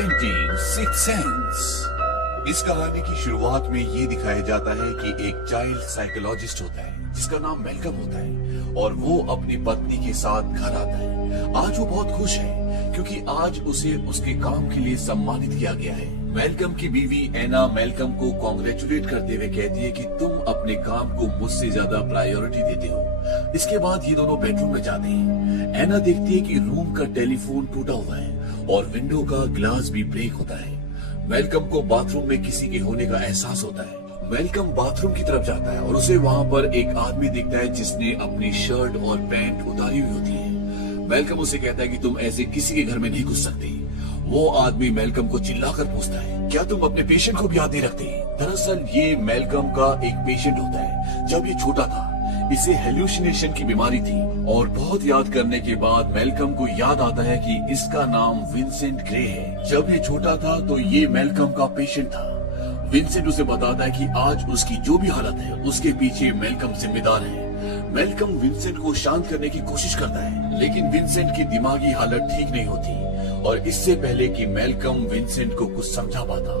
Presenting six sense. इस कहानी की शुरुआत में ये दिखाया जाता है कि एक चाइल्ड साइकोलॉजिस्ट होता है जिसका नाम मेलकम होता है और वो अपनी पत्नी के साथ घर आता है। आज वो बहुत खुश है क्योंकि आज उसे उसके काम के लिए सम्मानित किया गया है। मेलकम की बीवी एना मेलकम को कॉन्ग्रेचुलेट करते हुए कहती है कि तुम अपने काम को मुझसे ज्यादा प्रायोरिटी देते हो। इसके बाद ये दोनों बेडरूम में जाते हैं। एना देखती है कि रूम का टेलीफोन टूटा हुआ है और विंडो का ग्लास भी ब्रेक होता है। मेलकम को बाथरूम में किसी के होने का एहसास होता है। मेलकम बाथरूम की तरफ जाता है और उसे वहाँ पर एक आदमी दिखता है जिसने अपनी शर्ट और पैंट उतारी हुई होती है। मेलकम उसे कहता है कि तुम ऐसे किसी के घर में नहीं घुस सकते। वो आदमी मेलकम को चिल्लाकर पूछता है, क्या तुम अपने पेशेंट को भी याद नहीं रखते? दरअसल ये मेलकम का एक पेशेंट होता है। जब ये छोटा था इसे हेल्यूसिनेशन की बीमारी थी और बहुत याद करने के बाद मेलकम को याद आता है कि इसका नाम विंसेंट ग्रे है। जब ये छोटा था तो ये मेलकम का पेशेंट था। विंसेंट उसे बताता है कि आज उसकी जो भी हालत है उसके पीछे मेलकम जिम्मेदार है। मेलकम विंसेंट को शांत करने की कोशिश करता है लेकिन विंसेंट की दिमागी हालत ठीक नहीं होती और इससे पहले कि मेलकम विंसेंट को कुछ समझा पाता,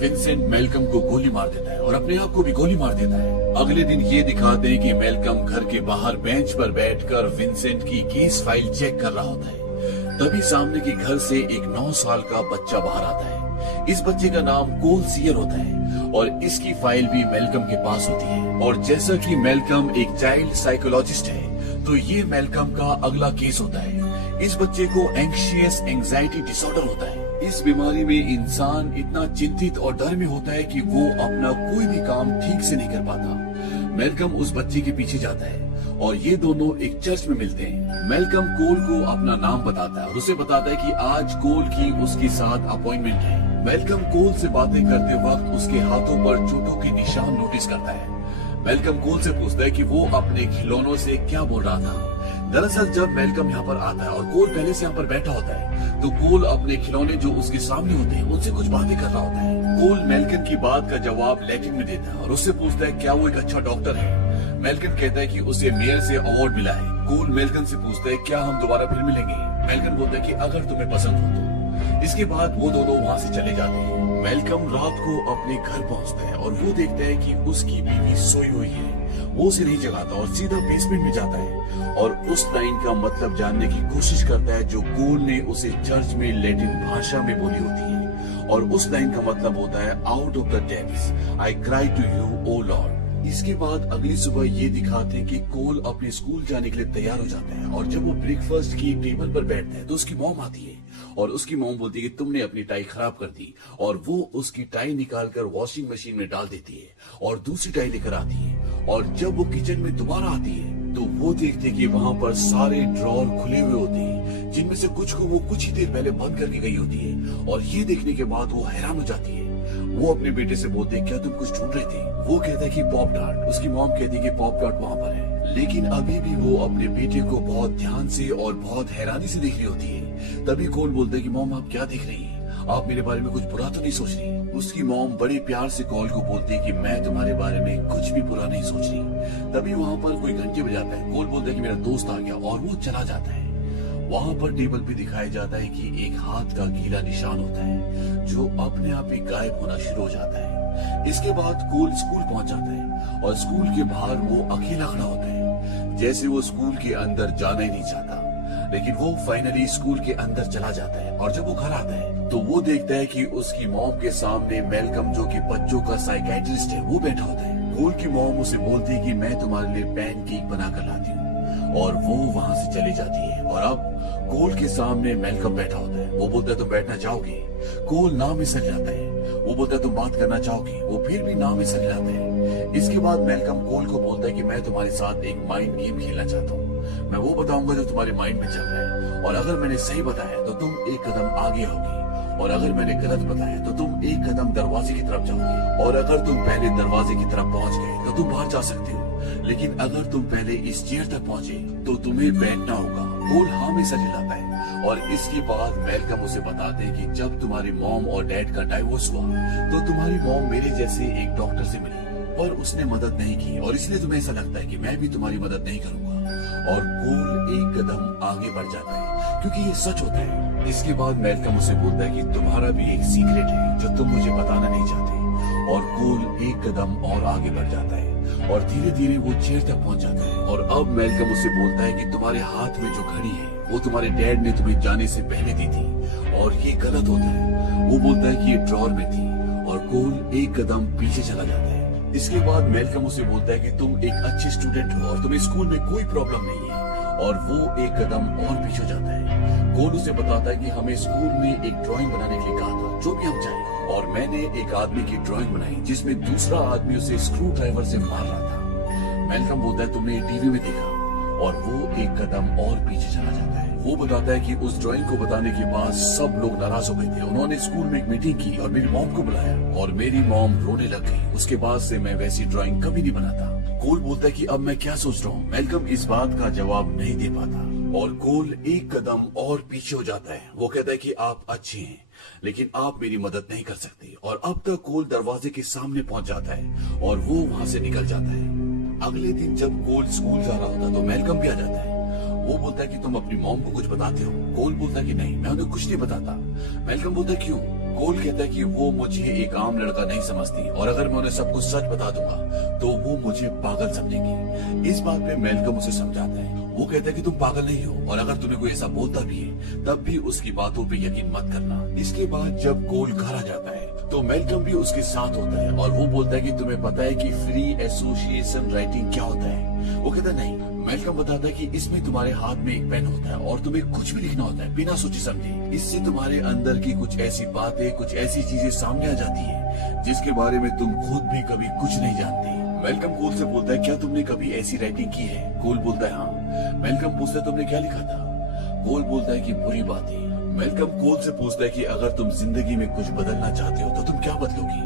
विंसेंट मेलकम को गोली मार देता है और अपने आप को भी गोली मार देता है। अगले दिन ये दिखाते हैं कि मेलकम घर के बाहर बेंच पर बैठकर विंसेंट की केस फाइल चेक कर रहा होता है। तभी सामने के घर से एक 9 साल का बच्चा बाहर आता है। इस बच्चे का नाम कोल सीयर होता है और इसकी फाइल भी मेलकम के पास होती है। और जैसा कि मेलकम एक चाइल्ड साइकोलॉजिस्ट है तो ये मेलकम का अगला केस होता है। इस बच्चे को एंग्शियस एंजाइटी डिसऑर्डर होता है। इस बीमारी में इंसान इतना चिंतित और डर में होता है कि वो अपना कोई भी काम ठीक से नहीं कर पाता। मेलकम उस बच्चे के पीछे जाता है और ये दोनों एक चर्च में मिलते हैं। मेलकम कोल को अपना नाम बताता है और उसे बताता है कि आज कोल की उसके साथ अपॉइंटमेंट है। मेलकम कोल से बातें करते वक्त उसके हाथों पर चोटों के निशान नोटिस करता है। मेलकम कोल से पूछता है कि वो अपने खिलौनों से क्या बोल रहा था। दरअसल जब मेलकम यहाँ पर आता है और कोल पहले से यहाँ पर बैठा होता है तो कोल अपने खिलौने जो उसके सामने होते हैं उनसे कुछ बातें कर रहा होता है। कोल मेलकम की बात का जवाब लैटिन में देता है और उससे पूछता है क्या वो एक अच्छा डॉक्टर है। मेलकम कहता है कि उसे मेयर से अवार्ड मिला है। कोल मेलकम से पूछता है क्या हम दोबारा फिर मिलेंगे। मेलकम बोलता है कि अगर तुम्हें पसंद हो तो। इसके बाद वो दोनों वहाँ से चले जाते हैं। मेलकम रात को अपने घर पहुँचता है और वो देखता है कि उसकी बीवी सोई हुई है। वो उसे नहीं जगाता और सीधा बेसमेंट में जाता है और उस लाइन का मतलब जानने की कोशिश करता है जो कोल ने उसे चर्च में लैटिन भाषा में बोली होती है। और उस लाइन का मतलब होता है out of the depths I cry to you O Lord. इसके बाद अगली सुबह ये दिखाते हैं कि कोल अपने स्कूल जाने के लिए तैयार हो जाता है और जब वो ब्रेकफास्ट की टेबल पर बैठता है तो उसकी मॉम आती है और उसकी मॉम बोलती है कि तुमने अपनी टाई खराब कर दी और वो उसकी टाई निकालकर वॉशिंग मशीन में डाल देती है और दूसरी टाई लेकर आती है। और जब वो किचन में दोबारा आती है तो वो देखते हैं कि वहाँ पर सारे ड्रॉर खुले हुए होते हैं जिनमें से कुछ को वो कुछ ही देर पहले बंद करके गई होती है। और ये देखने के बाद वो हैरान हो जाती है। वो अपने बेटे से बोलते हैं क्या तुम कुछ ढूंढ रहे थे? वो कहता है कि पॉप टार्ट। उसकी मॉम कहती है कि पॉप टार्ट वहाँ पर है लेकिन अभी भी वो अपने बेटे को बहुत ध्यान से और बहुत हैरानी से देख रही होती है। तभी कोल बोलता है कि मॉम आप क्या देख रही हैं? आप मेरे बारे में कुछ बुरा तो नहीं सोच रही? उसकी मॉम बड़े प्यार से कोल को बोलती है कि मैं तुम्हारे बारे में कुछ भी बुरा नहीं सोच रही। तभी वहाँ पर कोई घंटे बजाता है। कोल बोलता है कि मेरा दोस्त आ गया और वो चला जाता है। वहाँ पर टेबल पे दिखाया जाता है कि एक हाथ का गीला निशान होता है जो अपने आप ही गायब होना शुरू हो जाता है। इसके बाद कोल स्कूल पहुंच जाता है और स्कूल के बाहर वो अकेला खड़ा होता है जैसे वो स्कूल के अंदर जाना ही नहीं चाहता। लेकिन वो फाइनली स्कूल के अंदर चला जाता है और जब वो घर आता है तो वो देखता है कि उसकी मॉम के सामने मेलकम जो कि बच्चों का साइकियाट्रिस्ट है वो बैठा होता है। कोल की मॉम उसे बोलती है कि मैं तुम्हारे लिए पैनकेक बनाकर लाती हूँ और वो वहाँ से चली जाती है। और अब कोल के सामने मेलकम बैठा होता है। वो बोलता है तुम बैठना चाहोगे? कोल ना में सर जाता है। वो बोलता है तुम बात करना चाहोगे? वो फिर भी ना में सर जाता है। इसके बाद मेलकम कोल को बोलता है कि मैं तुम्हारे साथ एक माइंड गेम खेलना चाहता हूँ। मैं वो बताऊंगा जो तुम्हारे माइंड में चल रहा है और अगर मैंने सही बताया तो तुम एक कदम आगे आओगे और अगर मैंने गलत बताया तो तुम एक कदम दरवाजे की तरफ जाओगे और अगर तुम पहले दरवाजे की तरफ पहुंच गए तो तुम बाहर जा सकते हो लेकिन अगर तुम पहले इस चेयर तक पहुंचे तो तुम्हें बैठना होगा। कोल हाँ में सर हिलाता है और इसके बाद मेलकम उसे बताते हैं कि जब तुम्हारी मॉम और डैड का डाइवोर्स हुआ तो तुम्हारी मॉम मेरे जैसे एक डॉक्टर से मिली पर उसने मदद नहीं की और इसलिए तुम्हें ऐसा लगता है कि मैं भी तुम्हारी मदद नहीं करूंगा। और कोल एक कदम आगे बढ़ जाता है क्योंकि ये सच होता है। इसके बाद मेलकम उसे बोलता है कि तुम्हारा भी एक सीक्रेट है जो तुम मुझे बताना नहीं चाहते। और कोल एक कदम और आगे बढ़ जाता है और धीरे धीरे वो चेयर तक पहुंच जाता है। और अब मेलकम उसे बोलता है कि तुम्हारे हाथ में जो घड़ी है वो तुम्हारे डैड ने तुम्हें जाने से पहले दी थी और ये गलत होता है। वो बोलता है कि ये ड्रॉर में थी और कोल एक कदम पीछे चला जाता है। इसके बाद मेलकम उसे बोलता है कि तुम एक अच्छे स्टूडेंट हो और तुम्हें स्कूल में कोई प्रॉब्लम नहीं है। और वो एक कदम और पीछे जाता है। कोल उसे बताता है कि हमें स्कूल में एक ड्राइंग बनाने के लिए कहा था, जो भी हम चाहें। और मैंने एक आदमी की ड्राइंग बनाई जिसमें दूसरा आदमी उसे स्क्रू ड्राइवर से मार रहा था। मेलकम बोलता है तुमने टीवी में देखा। और वो एक कदम और पीछे चला जाता है। वो बताता है कि उस ड्राइंग को बताने के बाद सब लोग नाराज हो गए थे। उन्होंने स्कूल में एक मीटिंग की और मेरी मॉम को बुलाया और मेरी मॉम रोने लग गई। उसके बाद से मैं वैसी ड्राइंग कभी नहीं बनाता। कोल बोलता है कि अब मैं क्या सोच रहा हूँ। मेलकम इस बात का जवाब नहीं दे पाता और कोल एक कदम और पीछे हो जाता है। वो कहता है कि आप अच्छे हैं लेकिन आप मेरी मदद नहीं कर सकते। और अब तक कोल दरवाजे के सामने पहुंच जाता है और वो वहां से निकल जाता है। अगले दिन जब कोल स्कूल जा रहा होता तो मेलकम भी आ जाता है। वो बोलता है कि तुम अपनी मॉम को कुछ बताते हो। कोल बोलता है कि नहीं, मैं उन्हें कुछ नहीं बताता। मेलकम बोलता है क्यों। कोल कहता है कि वो मुझे एक आम लड़का नहीं समझती और अगर मैं उन्हें सब कुछ सच बता दूंगा तो वो मुझे पागल समझेंगी। इस बात पे मेलकम उसे समझाता है। वो कहता है कि तुम पागल नहीं हो और अगर तुम्हें कोई ऐसा बोलता भी है तब भी उसकी बातों पे यकीन मत करना। इसके बाद जब कोल घर आ जाता है तो मेलकम भी उसके साथ होता है और वो बोलता है कि तुम्हें पता है कि फ्री एसोसिएशन राइटिंग क्या होता है। वो कहता है नहीं। मेलकम बताता है कि इसमें तुम्हारे हाथ में एक पेन होता है और तुम्हें कुछ भी लिखना होता है बिना सोचे समझे। इससे तुम्हारे अंदर की कुछ ऐसी बातें, कुछ ऐसी चीजें सामने आ जाती है जिसके बारे में तुम खुद भी कभी कुछ नहीं जानते। मेलकम कोल से बोलता है क्या तुमने कभी ऐसी राइटिंग की है। कोल बोलता है हाँ। मेलकम पूछता है तुमने क्या लिखा था। कोल बोलता है कि बुरी बातें। मेलकम कोल से पूछता है कि अगर तुम जिंदगी में कुछ बदलना चाहते हो तो तुम क्या बदलोगी।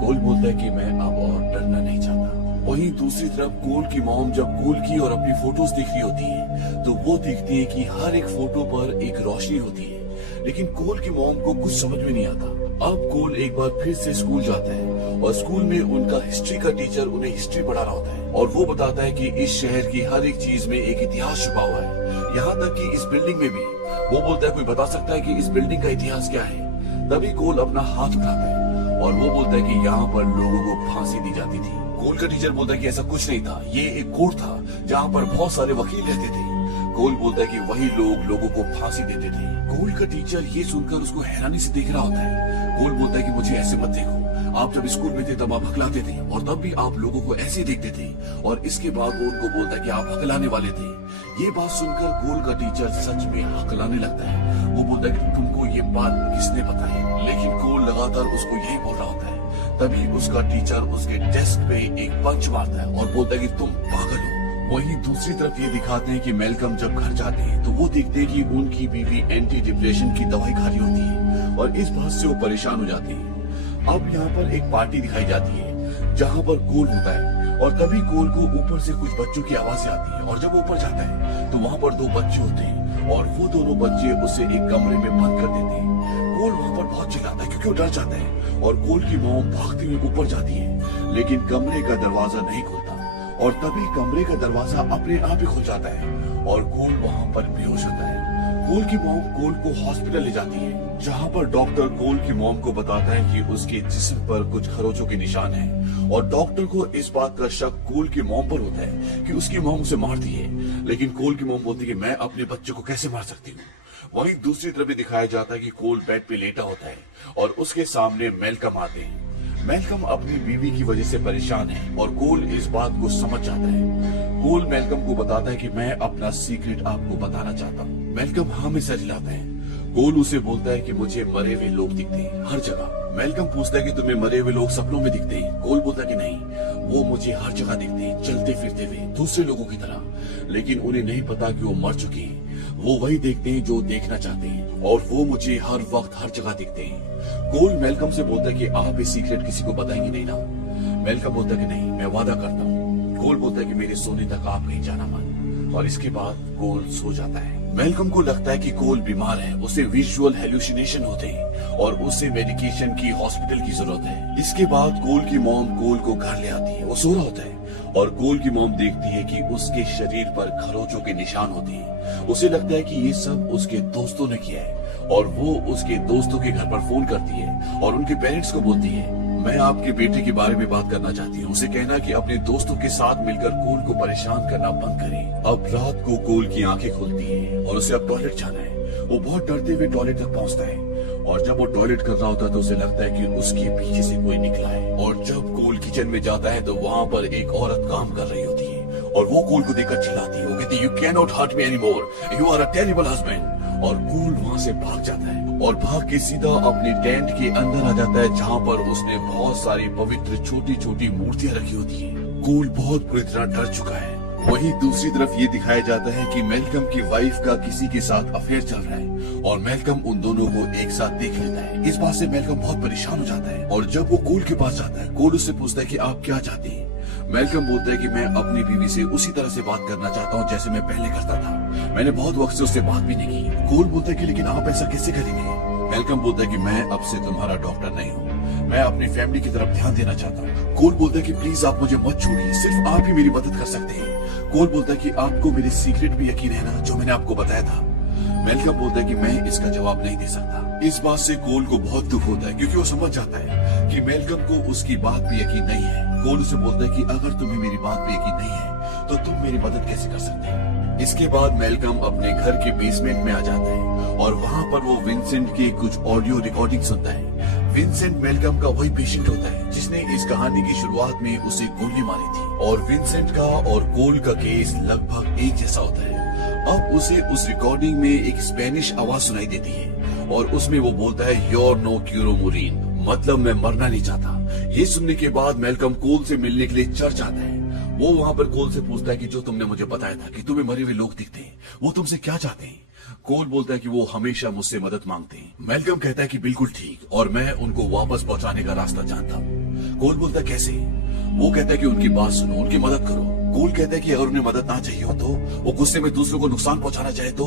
कोल बोलता है कि मैं अब और डरना नहीं चाहता। वहीं दूसरी तरफ कोल की मॉम जब कोल की और अपनी फोटोज देख रही होती है तो वो देखती है कि हर एक फोटो पर एक रोशनी होती है। लेकिन कोल की मॉम को कुछ समझ में नहीं आता। अब कोल एक बार फिर से स्कूल जाता है और स्कूल में उनका हिस्ट्री का टीचर उन्हें हिस्ट्री पढ़ा रहा होता है और वो बताता है कि इस शहर की हर एक चीज में एक इतिहास छुपा हुआ है, यहाँ तक कि इस बिल्डिंग में भी। वो बोलता है कोई बता सकता है कि इस बिल्डिंग का इतिहास क्या है। तभी कोल अपना हाथ उठाता है और वो बोलता है कि यहाँ पर लोगों को फांसी दी जाती थी। कोल का टीचर बोलता है कि ऐसा कुछ नहीं था, ये एक कोर्ट था जहाँ पर बहुत सारे वकील रहते थे। कोल बोलता है कि वही लोग लोगों को फांसी देते थे। कोल का टीचर ये सुनकर उसको हैरानी से देख रहा होता है। कोल बोलता है कि मुझे ऐसे मत देखो, आप जब स्कूल में थे तब आप हकलाते थे और तब भी आप लोगों को ऐसे ही देखते थे। और इसके बाद वो उनको बोलता है कि आप हकलाने वाले थे। ये बात सुनकर कोल का टीचर सच में हकलाने लगता है। वो बोलता है कि तुमको ये बात किसने बताई। लेकिन कोल लगातार उसको यही बोल रहा होता है। तभी उसका टीचर उसके डेस्क पे एक पंच मारता है और बोलता है कि तुम पागल हो। वहीं दूसरी तरफ ये दिखाते हैं कि मेलकम जब घर जाते हैं तो वो देखते हैं कि उनकी बीवी एंटी डिप्रेशन की दवाई खा रही होती है और इस बात से वो परेशान हो जाती है। अब यहाँ पर एक पार्टी दिखाई जाती है जहाँ पर कोल होता है और तभी कोल को ऊपर से कुछ बच्चों की आवाजें आती है और जब वो ऊपर जाता है तो वहाँ पर दो बच्चे होते हैं और वो दोनों बच्चे उसे एक कमरे में बंद कर देते हैं। कोल वहाँ पर बहुत चिल्लाता है क्योंकि वो डर जाता है और कोल की मॉम भागते हुए ऊपर जाती है लेकिन कमरे का दरवाजा नहीं खुलता और तभी कमरे का दरवाजा अपने आप ही खुल जाता है और कोल वहाँ पर बेहोश होता है। कोल की मॉम कोल को हॉस्पिटल ले जाती है जहाँ पर डॉक्टर कोल की मॉम को बताता है कि उसके जिस्म पर कुछ खरोचों के निशान हैं और डॉक्टर को इस बात का शक कोल की मॉम पर होता है कि उसकी मॉम उसे मारती है। लेकिन कोल की मॉम बोलती है कि मैं अपने बच्चे को कैसे मार सकती हूँ। वहीं दूसरी तरफ भी दिखाया जाता है कि कोल बेड पे लेटा होता है और उसके सामने मेलकम आते हैं। मेलकम अपनी बीवी की वजह से परेशान है और कोल इस बात को समझ जाता है। कोल मेलकम को बताता है कि मैं अपना सीक्रेट आपको बताना चाहता हूँ। मेलकम हाँ में सर हिलाता है। कोल उसे बोलता है कि मुझे मरे हुए लोग दिखते हैं हर जगह। मेलकम पूछता है कि तुम्हें मरे हुए लोग सपनों में दिखते हैं। कोल बोलता है कि नहीं, वो मुझे हर जगह दिखते हैं, चलते फिरते हुए दूसरे लोगों की तरह। लेकिन उन्हें नहीं पता कि वो मर चुके हैं। वो वही देखते हैं जो देखना चाहते हैं और वो मुझे हर वक्त हर जगह दिखते हैं। कोल मेलकम से बोलता है कि आप ये सीक्रेट किसी को बताएंगे नहीं ना। मेलकम बोलता है कि नहीं, मैं वादा करता हूँ। कोल बोलता है कि मेरे सोने तक आप कहीं जाना मत। और इसके बाद कोल सो जाता है। मेलकम को लगता है कि कोल बीमार है, उसे विजुअल हेलुसिनेशन होते हैं और उसे मेडिकेशन की हॉस्पिटल की जरूरत है। इसके बाद कोल की मॉम कोल को घर ले आती है। वो सो रहा होता है और कोल की मॉम देखती है कि उसके शरीर पर खरोचों के निशान होते हैं। उसे लगता है कि ये सब उसके दोस्तों ने किया है और वो उसके दोस्तों के घर पर फोन करती है और उनके पेरेंट्स को बोलती है, मैं आपके बेटे के बारे में बात करना चाहती हूँ। उसे कहना कि अपने दोस्तों के साथ मिलकर कोल को परेशान करना बंद करे। अब रात को कोल की आंखें खुलती है और उसे अब टॉयलेट जाना है। वो बहुत डरते हुए टॉयलेट तक पहुँचता है और जब वो टॉयलेट कर रहा होता है तो उसे लगता है कि उसके पीछे से कोई निकला है। और जब कोल किचन में जाता है तो वहाँ पर एक औरत काम कर रही होती है और वो कोल को देखकर चिल्लाती है। वो कहती है, you can not hurt me anymore, you are a terrible husband. और कोल वहाँ से भाग जाता है और भाग के सीधा अपने टेंट के अंदर आ जाता है जहाँ पर उसने बहुत सारी पवित्र छोटी छोटी मूर्तियां रखी होती है। कोल बहुत बुरी तरह डर चुका है। वहीं दूसरी तरफ ये दिखाया जाता है कि मेलकम की वाइफ का किसी के साथ अफेयर चल रहा है और मेलकम उन दोनों को एक साथ देख लेता है। इस बात से मेलकम बहुत परेशान हो जाता है और जब वो कोल के पास जाता है, कोल उससे पूछता है कि आप क्या चाहते हैं। मेलकम बोलता है कि मैं अपनी बीवी से उसी तरह से बात करना चाहता हूँ जैसे मैं पहले करता था। मैंने बहुत वक्त से उससे बात भी नहीं की। कोल बोलता है कि लेकिन आप ऐसा कैसे करेंगे। मेलकम बोलता है कि मैं अब से तुम्हारा डॉक्टर नहीं हूँ, मैं अपनी फैमिली की तरफ ध्यान देना चाहता हूँ। कोल बोलता है कि प्लीज आप मुझे मत छोड़िए, सिर्फ आप ही मेरी मदद कर सकते हैं। कोल बोलता है कि आपको मेरे सीक्रेट भी यकीन है ना जो मैंने आपको बताया था। मेलकम बोलता है कि मैं इसका जवाब नहीं दे सकता। इस बात से कोल को बहुत दुख होता है क्योंकि वो समझ जाता है कि मेलकम को उसकी बात पे यकीन नहीं है। कोल उसे बोलता है कि अगर तुम्हें मेरी बात पे यकीन नहीं है तो तुम मेरी मदद कैसे कर सकते हैं। इसके बाद मेलकम अपने घर के बेसमेंट में आ जाता है और वहाँ पर वो विंसेंट के कुछ ऑडियो रिकॉर्डिंग सुनता है। विंसेंट मेलकम का वही पेशेंट होता है जिसने इस कहानी की शुरुआत में उसे गोली मारी थी और विंसेंट का और कोल का केस लगभग एक जैसा होता है। अब उसे उस रिकॉर्डिंग में एक स्पेनिश आवाज सुनाई देती है और उसमें वो बोलता है, योर नो क्यूरो मुरीन, मतलब मैं मरना नहीं चाहता। ये सुनने के बाद मेलकम कोल से मिलने के लिए चर्च आता है। वो वहाँ पर कोल से पूछता है कि जो तुमने मुझे बताया था कि तुम्हें मरे हुए लोग दिखते हैं, वो तुमसे क्या चाहते हैं। कोल बोलता है कि वो हमेशा मुझसे मदद मांगते हैं। मेलकम कहता है कि बिल्कुल ठीक, और मैं उनको वापस पहुंचाने का रास्ता जानता हूँ। कोल बोलता है कैसे। वो कहता है कि उनकी बात सुनो, उनकी मदद करो। कोल कहता है कि अगर उन्हें मदद ना चाहिए हो तो, वो गुस्से में दूसरों को नुकसान पहुंचाना चाहे तो।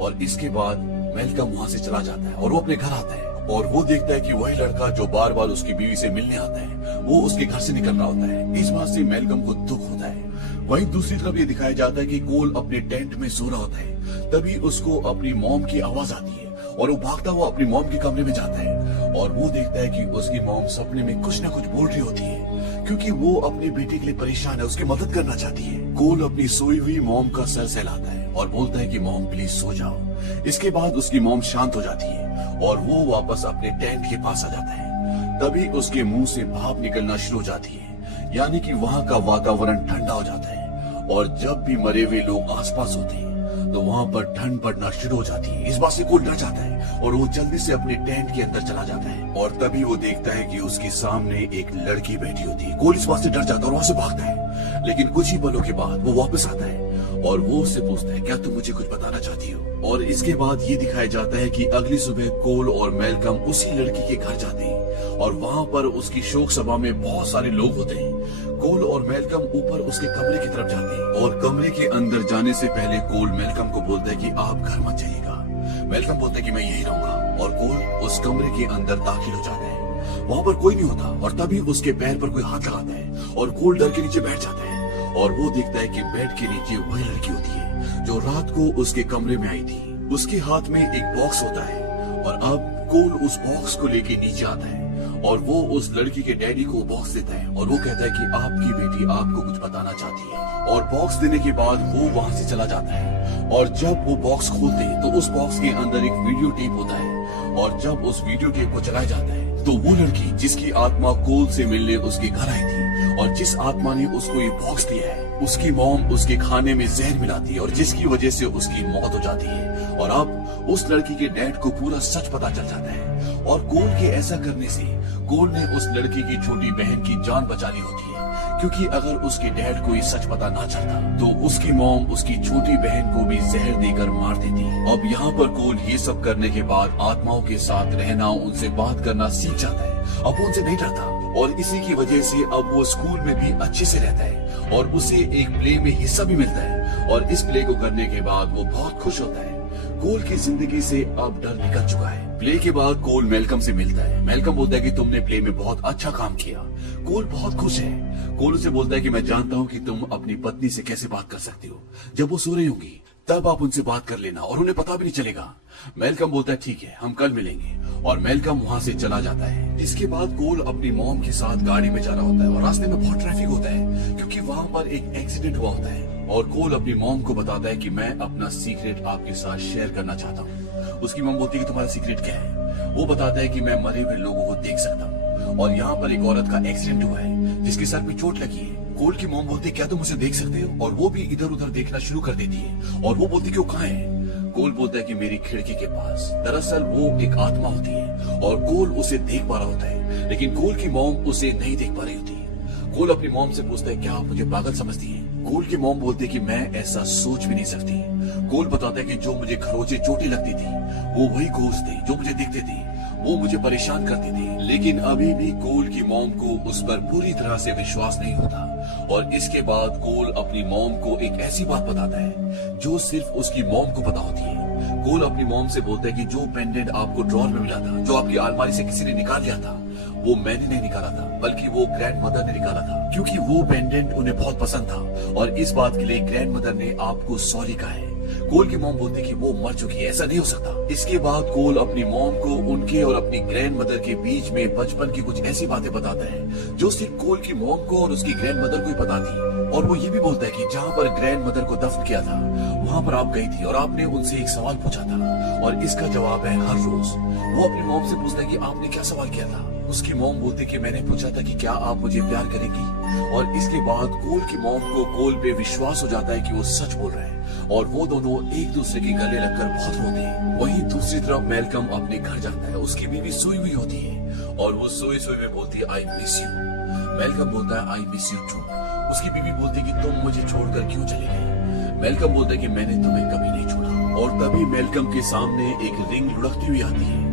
और इसके बाद मेलकम वहाँ से चला जाता है और वो अपने घर आता है और वो देखता है कि वही लड़का जो बार बार उसकी बीवी से मिलने आता है वो उसके घर से निकल रहा होता है। इस बात से मेलकम को दुख होता है। वहीं दूसरी तरफ ये दिखाया जाता है कि कोल अपने टेंट में सो रहा होता है। तभी उसको अपनी मॉम की आवाज आती है और वो भागता हुआ अपनी मॉम के कमरे में जाता है और वो देखता है कि उसकी मॉम सपने में कुछ न कुछ बोल रही होती है क्योंकि वो अपने बेटे के लिए परेशान है, उसकी मदद करना चाहती है। कोल अपनी सोई हुई मॉम का सर सहलाता है और बोलता है कि मॉम प्लीज सो जाओ। इसके बाद उसकी मॉम शांत हो जाती है और वो वापस अपने टेंट के पास आ जाता है। तभी उसके मुंह से भाप निकलना शुरू हो जाती है, यानी कि वहाँ का वातावरण ठंडा हो जाता है और जब भी मरे हुए लोग आसपास होते हैं तो वहाँ पर ठंड पड़ना शुरू हो जाती है। इस बात से कोल डर जाता है और वो जल्दी से अपने टेंट के अंदर चला जाता है और तभी वो देखता है कि उसके सामने एक लड़की बैठी होती है। कोल इस बात से डर जाता है और वहाँ से भागता है, लेकिन कुछ ही पलों के बाद वो वापस आता है और वो उससे पूछता है, क्या तुम मुझे कुछ बताना चाहती हो। और इसके बाद ये दिखाया जाता है कि अगली सुबह कोल और मेलकम उसी लड़की के घर जाते हैं और वहाँ पर उसकी शोक सभा में बहुत सारे लोग होते हैं। कोल और मेलकम ऊपर उसके कमरे की तरफ जाते हैं और कमरे के अंदर जाने से पहले कोल मेलकम को बोलता है कि आप घर मत जाइएगा। मेलकम बोलता है कि मैं यही रहूंगा और कोल उस कमरे के अंदर दाखिल हो जाता है। वहाँ पर कोई नहीं होता और तभी उसके पैर पर कोई हाथ लगाता है और कोल डर के नीचे बैठ जाता है और वो देखता है कि बेड के नीचे वही लड़की होती है जो रात को उसके कमरे में आई थी। उसके हाथ में एक बॉक्स होता है और अब कोल उस बॉक्स को लेके नीचे आता है और वो उस लड़की के डैडी को बॉक्स देता है और वो कहता है कि आपकी बेटी आपको कुछ बताना चाहती है। और बॉक्स देने के बाद वो वहाँ से चला जाता है और जब वो बॉक्स खोलते हैं तो उस बॉक्स के अंदर एक वीडियो टेप होता है और जब उस वीडियो टेप को चलाया जाता है तो वो लड़की जिसकी आत्मा कोल से मिलने उसके घर आई थी और जिस आत्मा ने उसको ये बॉक्स दिया है उसकी मॉम उसके खाने में जहर मिलाती है और जिसकी वजह से उसकी मौत हो जाती है। और अब उस लड़की के डैड को पूरा सच पता चल जाता है और कोल के ऐसा करने से कोल ने उस लड़की की छोटी बहन की जान बचा ली होती है क्योंकि अगर उसके डैड को ये सच पता ना चलता तो उसकी मॉम उसकी छोटी बहन को भी जहर देकर मार देती। अब यहाँ पर कोल ये सब करने के बाद आत्माओं के साथ रहना, उनसे बात करना सीख जाता है। अब वो उनसे नहीं डरता और इसी की वजह से अब वो स्कूल में भी अच्छे से रहता है और उसे एक प्ले में हिस्सा भी मिलता है और इस प्ले को करने के बाद वो बहुत खुश होता है। कोल की जिंदगी से अब डर निकल चुका है प्ले के बाद कोल मेलकम से मिलता है। मेलकम बोलता है कि तुमने प्ले में बहुत अच्छा काम किया। कोल बहुत खुश है। कोल उसे बोलता है कि मैं जानता हूँ कि तुम अपनी पत्नी से कैसे बात कर सकती हो। जब वो सो रही होंगी तब आप उनसे बात कर लेना और उन्हें पता भी नहीं चलेगा। मेलकम बोलता है ठीक है, हम कल मिलेंगे, और मेलकम वहाँ से चला जाता है। इसके बाद कोल अपनी मॉम के साथ गाड़ी में जा रहा होता है और रास्ते में बहुत ट्रैफिक होता है क्योंकि वहाँ पर एक एक्सीडेंट हुआ होता है। और कोल अपनी मॉम को बताता है कि मैं अपना सीक्रेट आपके साथ शेयर करना चाहता हूँ। उसकी मॉम बोलती है कि तुम्हारा सीक्रेट क्या है? वो बताता है कि मैं मरे हुए लोगों को देख सकता हूँ और यहाँ पर एक औरत का एक्सीडेंट हुआ है जिसके सर पे चोट लगी है। कोल की मॉम बोलती है क्या तुम उसे देख सकते हो? और वो भी इधर उधर देखना शुरू कर देती है और वो बोलती है कि वो कहाँ है? कोल बोलता है कि मेरी खिड़की के पास। दरअसल वो एक आत्मा होती है और कोल उसे देख पा रहा होता है, लेकिन कोल की मॉम उसे नहीं देख पा रही होती है। कोल अपनी मॉम से पूछता है क्या आप मुझे पागल समझती हैं? कोल की मॉम बोलती है कि मैं ऐसा सोच भी नहीं सकती। कोल बताता है कि जो मुझे खरोंचे चोटी लगती थी वो वही घोस्ट थे जो मुझे दिखते थे, वो मुझे परेशान करते थे। लेकिन अभी भी कोल की मॉम को उस पर पूरी तरह से विश्वास नहीं होता। और इसके बाद कोल अपनी मॉम को एक ऐसी बात बताता है जो सिर्फ उसकी मॉम को पता होती है। कोल अपनी मॉम से बोलता है कि जो पेंडेंट आपको ड्रॉर में मिला था, जो आपकी अलमारी से किसी ने निकाल लिया था, वो मैंने नहीं निकाला था बल्कि वो ग्रैंड मदर ने निकाला था, क्योंकि वो पेंडेंट उन्हें बहुत पसंद था और इस बात के लिए ग्रैंड मदर ने आपको सॉरी कहा है। कोल की मॉम बोलती है कि वो मर चुकी है, ऐसा नहीं हो सकता। इसके बाद कोल अपनी मॉम को उनके और अपनी ग्रैंड मदर के बीच में बचपन की कुछ ऐसी बातें बताता है जो सिर्फ कोल की मॉम को और उसकी ग्रैंड मदर को ही पता थी। और वो ये भी बोलता है कि जहाँ पर ग्रैंड मदर को दफन किया था वहाँ पर आप गई थी और आपने उनसे एक सवाल पूछा था और इसका जवाब है हर रोज। वो अपनी मॉम से पूछता है कि आपने क्या सवाल किया था? उसकी मॉम बोलती है कि मैंने पूछा था कि क्या आप मुझे प्यार करेंगी। और इसके बाद कोल की मॉम को कोल पे विश्वास हो जाता है कि वो सच बोल रहे हैं और वो दोनों एक दूसरे के गले लगकर बहुत रोते हैं। वहीं दूसरी तरफ मेलकम अपने घर जाता है। उसकी बीवी सोई हुई होती है और वो सोई सोई में बोलती है आई मिस यू। मेलकम बोलता है आई मिस यू टू। उसकी बीवी बोलती है कि तुम मुझे छोड़कर क्यों चले गए? मेलकम बोलता है कि मैंने तुम्हें कभी नहीं छोड़ा। और तभी मेलकम के सामने एक रिंग लुढ़कती हुई आती है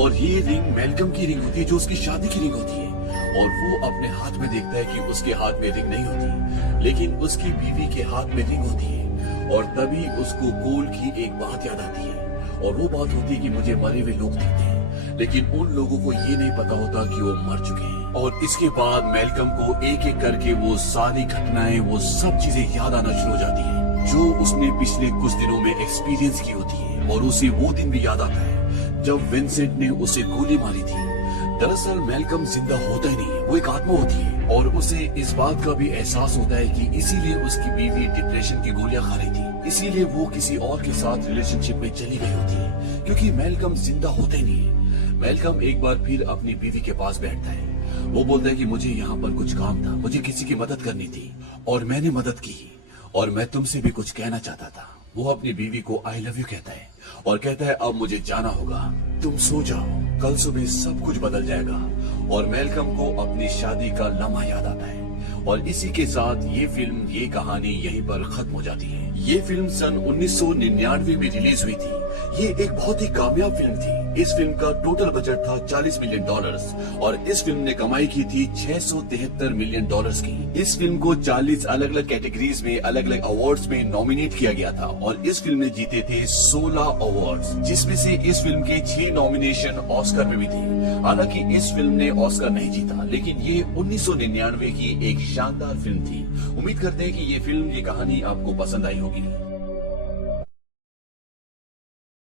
और ये रिंग मेलकम की रिंग होती है जो उसकी शादी की रिंग होती है। और वो अपने हाथ में देखता है कि उसके हाथ में रिंग नहीं होती, लेकिन उसकी बीवी के हाथ में रिंग होती है। और तभी उसको कोल की एक बात याद आती है और वो बात होती है कि मुझे मरे हुए लोग दिखते हैं, लेकिन उन लोगों को ये नहीं पता होता कि वो मर चुके हैं। और इसके बाद मेलकम को एक एक करके वो सारी घटनाएं, वो सब चीजें याद आना शुरू हो जाती है जो उसने पिछले कुछ दिनों में एक्सपीरियंस की होती है। और उसे वो दिन भी याद आता है जब विंसेंट ने उसे गोली मारी थी। दरअसल मेलकम जिंदा होता ही नहीं है, वो एक आत्मा होती है और उसे इस बात का भी एहसास होता है कि इसीलिए उसकी बीवी डिप्रेशन की गोलियां खा रही थी, इसीलिए वो किसी और के साथ रिलेशनशिप में चली गई होती है, क्योंकि मेलकम जिंदा होता ही नहीं है। मेलकम एक बार फिर अपनी बीवी के पास बैठता है। वो बोलता है कि मुझे यहाँ पर कुछ काम था, मुझे किसी की मदद करनी थी और मैंने मदद की और मैं तुमसे भी कुछ कहना चाहता था। वो अपनी बीवी को आई लव यू कहता है और कहता है अब मुझे जाना होगा, तुम सो जाओ, कल सुबह सब कुछ बदल जाएगा। और मेलकम को अपनी शादी का लम्हा याद आता है और इसी के साथ ये फिल्म, ये कहानी यहीं पर खत्म हो जाती है। ये फिल्म सन 1999 में रिलीज हुई थी। ये एक बहुत ही कामयाब फिल्म थी। इस फिल्म का टोटल बजट था $40 मिलियन और इस फिल्म ने कमाई की थी $673 मिलियन की। इस फिल्म को 40 अलग अलग कैटेगरीज में, अलग अलग अवार्ड्स में नॉमिनेट किया गया था और इस फिल्म ने जीते थे 16 अवार्ड्स, जिसमें से इस फिल्म के 6 नॉमिनेशन ऑस्कर में भी थे। हालांकि इस फिल्म ने ऑस्कर नहीं जीता, लेकिन ये 1999 की एक शानदार फिल्म थी। उम्मीद करते हैं कि ये फिल्म, ये कहानी आपको पसंद आई होगी।